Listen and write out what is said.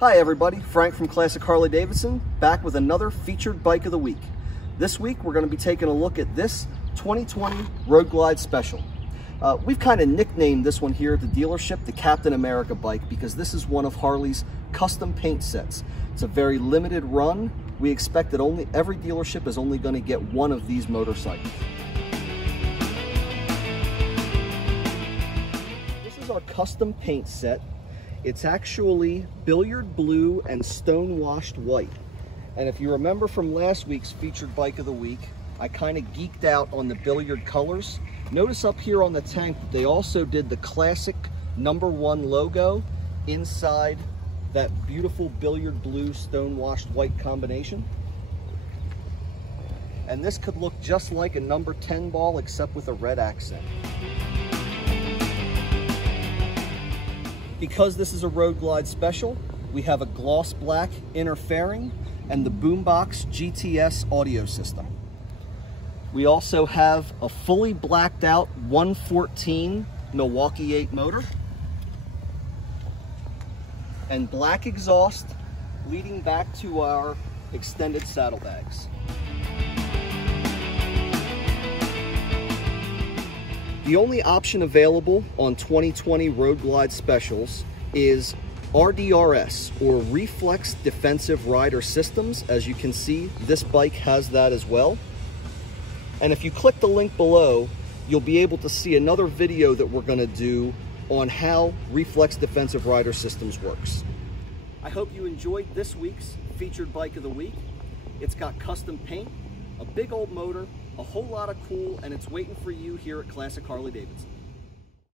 Hi everybody, Frank from Classic Harley-Davidson, back with another featured bike of the week. This week we're going to be taking a look at this 2020 Road Glide Special. We've kind of nicknamed this one here at the dealership the Captain America bike because this is one of Harley's custom paint sets. It's a very limited run. We expect that every dealership is only going to get one of these motorcycles. This is our custom paint set. It's actually Billiard blue and Stonewashed white. And if you remember from last week's featured bike of the week, I kind of geeked out on the Billiard colors. Notice up here on the tank that they also did the classic #1 logo inside that beautiful Billiard blue Stonewashed white combination. And this could look just like a number 10 ball except with a red accent. Because this is a Road Glide Special, we have a gloss black inner fairing and the Boombox GTS audio system. We also have a fully blacked out 114 Milwaukee 8 motor and black exhaust leading back to our extended saddlebags. The only option available on 2020 Road Glide Specials is RDRS, or Reflex Defensive Rider Systems. As you can see, this bike has that as well. And if you click the link below, you'll be able to see another video that we're going to do on how Reflex Defensive Rider Systems works. I hope you enjoyed this week's featured bike of the week. It's got custom paint, a big old motor, a whole lot of cool, and it's waiting for you here at Classic Harley-Davidson.